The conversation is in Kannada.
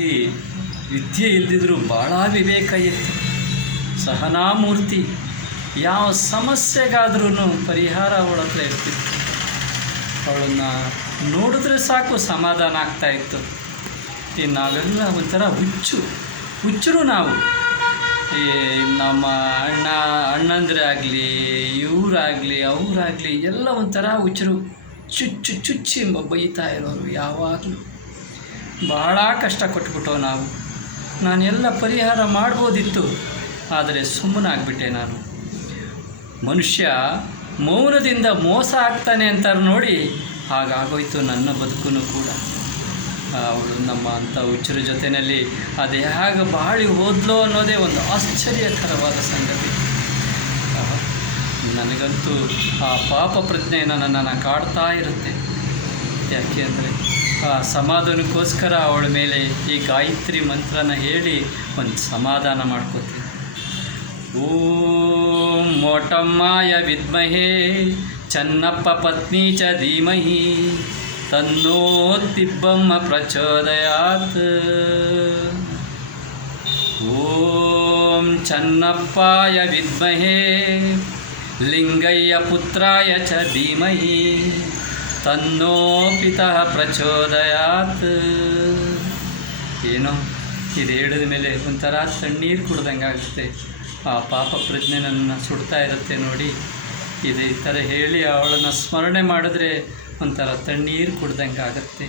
ತಾಯಿ ವಿದ್ಯೆ ಇಲ್ಲದಿದ್ದರೂ ಭಾಳ ವಿವೇಕ ಇತ್ತು. ಸಹನಾಮೂರ್ತಿ. ಯಾವ ಸಮಸ್ಯೆಗಾದ್ರೂ ಪರಿಹಾರ ಅವಳ ಹತ್ರ ಇರ್ತಿತ್ತು. ಅವಳನ್ನು ನೋಡಿದ್ರೆ ಸಾಕು ಸಮಾಧಾನ ಆಗ್ತಾಯಿತ್ತು. ಇನ್ನು ನಾವೆಲ್ಲ ಒಂಥರ ಹುಚ್ಚರು ನಾವು. ಈ ನಮ್ಮ ಅಣ್ಣಂದ್ರೆ ಆಗಲಿ, ಇವರಾಗಲಿ ಅವರಾಗಲಿ ಎಲ್ಲ ಒಂಥರ ಹುಚ್ಚರು. ಚುಚ್ಚಿ ಬೈತಾ ಇರೋರು ಯಾವಾಗಲೂ. ಭಾಳ ಕಷ್ಟ ಕೊಟ್ಬಿಟ್ಟವು ನಾವು. ನಾನೆಲ್ಲ ಪರಿಹಾರ ಮಾಡ್ಬೋದಿತ್ತು, ಆದರೆ ಸುಮ್ಮನಾಗ್ಬಿಟ್ಟೆ ನಾನು. ಮನುಷ್ಯ ಮೌನದಿಂದ ಮೋಸ ಆಗ್ತಾನೆ ಅಂತಾರೆ ನೋಡಿ, ಹಾಗಾಗೋಯ್ತು ನನ್ನ ಬದುಕು ಕೂಡ. ಅವಳು ನಮ್ಮ ಅಂಥ ಹುಚ್ಚರ ಜೊತೆಯಲ್ಲಿ ಅದು ಹೇಗೆ ಬಾಳಿ ಹೋದ್ಲೋ ಅನ್ನೋದೇ ಒಂದು ಆಶ್ಚರ್ಯಕರವಾದ ಸಂಗತಿ. ನನಗಂತೂ ಆ ಪಾಪ ಪ್ರಜ್ಞೆ ನನ್ನನ್ನು ಕಾಡ್ತಾ ಇರುತ್ತೆ. ಯಾಕೆ ಅಂದರೆ ಆ ಸಮಾಧಾನಕ್ಕೋಸ್ಕರ ಅವಳ ಮೇಲೆ ಈ ಗಾಯತ್ರಿ ಮಂತ್ರನ ಹೇಳಿ ಒಂದು ಸಮಾಧಾನ ಮಾಡ್ಕೋತೀನಿ. ಓಂ ಮೋಟಮ್ಮಾಯ ವಿದ್ಮಹೇ ಚನ್ನಪ್ಪ ಪತ್ನಿ ಚ ಧೀಮಹಿ ತನ್ನೋ ತಿಬ್ಬಮ್ಮ ಪ್ರಚೋದಯಾತ್. ಓಂ ಚನ್ನಪ್ಪಾಯ ವಿದ್ಮಹೇ ಲಿಂಗಯ್ಯ ಪುತ್ರಾಯ ಚ ಧೀಮಹಿ ತನ್ನೋ ಪಿತಃ ಪ್ರಚೋದಯಾತ್. ಏನೋ ಇದು ಹೇಳಿದ ಮೇಲೆ ಒಂಥರ ತಣ್ಣೀರು ಕುಡ್ದಂಗೆ ಆಗುತ್ತೆ. ಆ ಪಾಪ ಪ್ರಜ್ಞೆ ನನ್ನನ್ನು ಸುಡ್ತಾ ಇರುತ್ತೆ ನೋಡಿ. ಈ ಥರ ಹೇಳಿ ಅವಳನ್ನು ಸ್ಮರಣೆ ಮಾಡಿದ್ರೆ ಒಂಥರ ತಣ್ಣೀರು ಕುಡ್ದಂಗೆ ಆಗುತ್ತೆ.